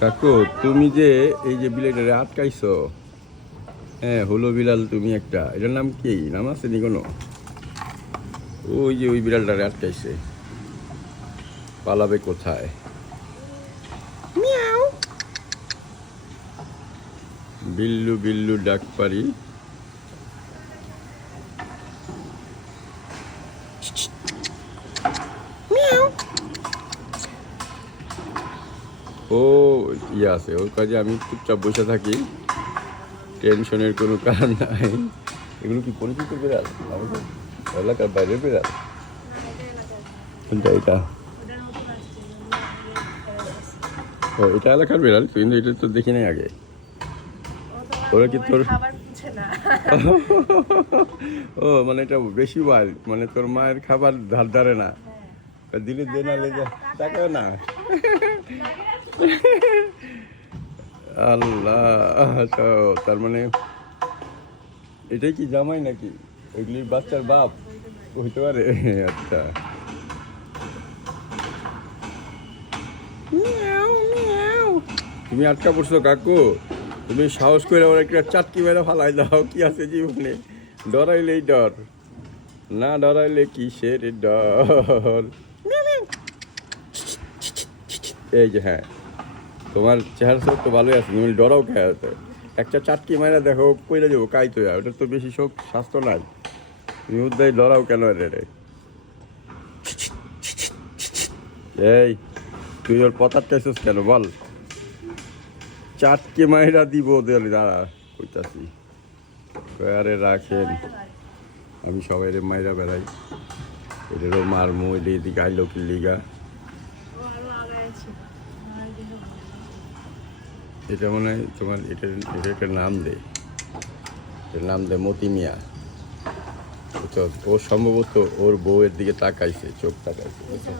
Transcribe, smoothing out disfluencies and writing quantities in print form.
কাকু তুমি যে এই যে বিলেটারে আটকাইছো, হ্যাঁ হলো বিড়াল তুমি একটা, এটার নাম কি, নাম আছে নি কোনো? ওই যে ওই বিড়ালটারে আটকাইছে, পালাবে কোথায়? মিয়াও। বিল্লু বিল্লু ডাক পারি। ও ইয়ে আছে ওর কাজে, আমি চুপচাপ বসে থাকি, টেনশনের কোনো কারণ নাই। এগুলো কি পরিচিত বিড়াল আমাদের এলাকার বাইরের বিড়াল? কোনটা এটা? ও এটা এলাকার বিড়াল, কিন্তু এটা তো দেখি নাই আগে। ওরা কি তোর ও মানে এটা বেশি ওয়াইল্ড, মানে তোর মায়ের খাবার ধার ধারে না, দিলে দে না লেগে টাকা না। আল্লাহ, তার মানে এটাই কি জামাই নাকি? ওইগুলির বাচ্চার বাপ হইতে পারে। আচ্ছা, তুমি আটকা পড়ছো কাকু, তুমি সাহস করে ওর একটা চাটকি মেরে ফালাই দাও, কি আছে জীবনে? ডরাইলেই ডর, না ডরাইলে কিসের ডর? এই যে হ্যাঁ, তোমার চেহারা সব তো ভালোই আছে, তুমি ডরাও খেয়ে আছে। একটা চাটকি মাইরা দেখো কইরা যাবো কাইতো, ওটার তো বেশি শোক স্বাস্থ্য নাই, তুমি উদ্দায় ডরাও কেন রে? এই তুই ওর পথ আটকাইছিস কেন বল? চাটকে মাইরা দিব দেয়ালি, দাঁড়া কইতাছি। আরে রাখেন, আমি সবাই মাইরা বেড়াই, এটারও মারমু, এটা এদিকে আইলো কি লিগা? এটা মনে হয় তোমার, এটা এটা একটা নাম দে, এটার নাম দে মতি মিয়া। বুঝছো? ও সম্ভবত ওর বউয়ের দিকে তাকাইছে, চোখ তাকাইছে, বুঝছো?